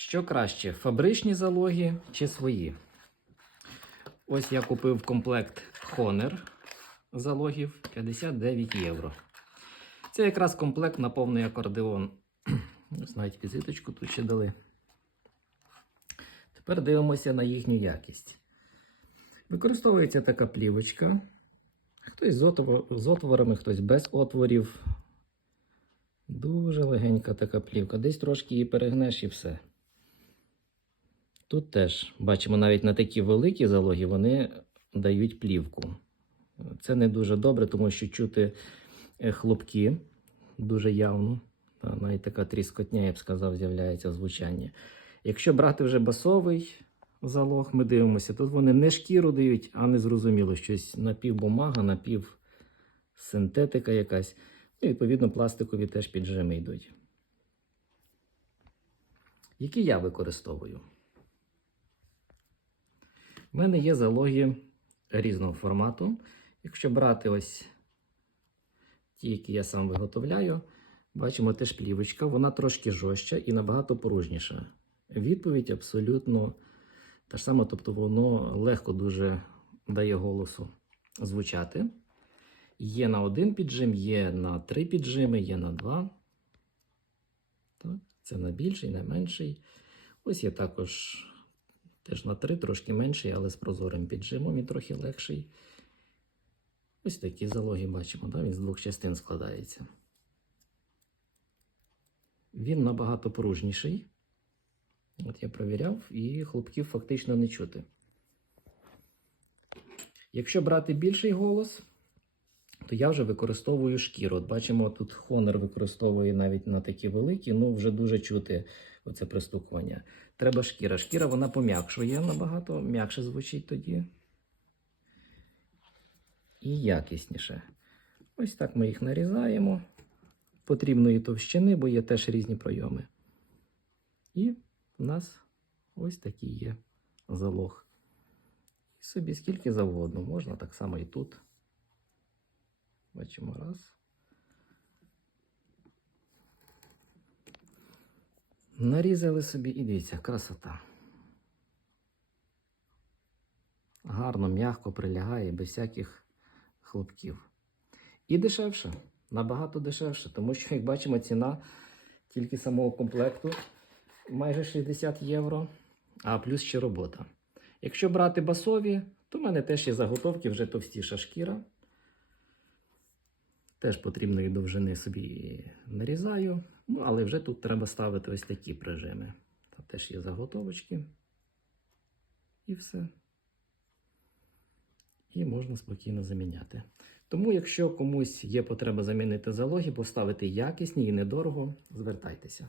Що краще, фабричні залоги чи свої? Ось я купив комплект Honor залогів 59 євро. Це якраз комплект на повний акордеон. Навіть візиточку тут ще дали. Тепер дивимося на їхню якість. Використовується така плівочка. Хтось з, отвор... з отворами, хтось без отворів. Дуже легенька така плівка. Десь трошки її перегнеш і все. Тут теж бачимо навіть на такі великі залоги вони дають плівку. Це не дуже добре, тому що чути е, хлопки дуже явно. Навіть така тріскотня, я б сказав, з'являється в звучанні. Якщо брати вже басовий залог, ми дивимося, тут вони не шкіру дають, а не зрозуміло, щось напівбумага, напівсинтетика якась. Ну, і, відповідно, пластикові теж піджими йдуть. Які я використовую? У мене є залоги різного формату. Якщо брати ось ті, які я сам виготовляю, бачимо теж плівочка, вона трошки жорстча і набагато поружніша. Відповідь абсолютно та ж сама, тобто воно легко дуже дає голосу звучати. Є на один піджим, є на три піджими, є на два. Так, це на більший, на менший. Ось є також теж на три, трошки менший, але з прозорим піджимом і трохи легший. Ось такі залоги бачимо, да? він з двох частин складається. Він набагато поружніший. От я провіряв, і хлопків фактично не чути. Якщо брати більший голос, то я вже використовую шкіру. От бачимо, тут Honor використовує навіть на такі великі, ну вже дуже чути оце пристукування. Треба шкіра. Шкіра вона пом'якшує набагато, м'якше звучить тоді. І якісніше. Ось так ми їх нарізаємо потрібної товщини, бо є теж різні пройоми. І у нас ось такий є залог. І собі скільки завгодно, можна так само і тут. Бачимо раз. Нарізали собі і дивіться, красота. Гарно, м'яко прилягає, без всяких хлопків. І дешевше, набагато дешевше, тому що, як бачимо, ціна тільки самого комплекту майже 60 євро, а плюс ще робота. Якщо брати басові, то в мене теж є заготовки, вже товстіша шкіра. Теж потрібної довжини собі нарізаю. Ну, але вже тут треба ставити ось такі прижими. Там теж є заготовочки. І все. І можна спокійно заміняти. Тому, якщо комусь є потреба замінити залоги, поставити якісні і недорого, звертайтеся.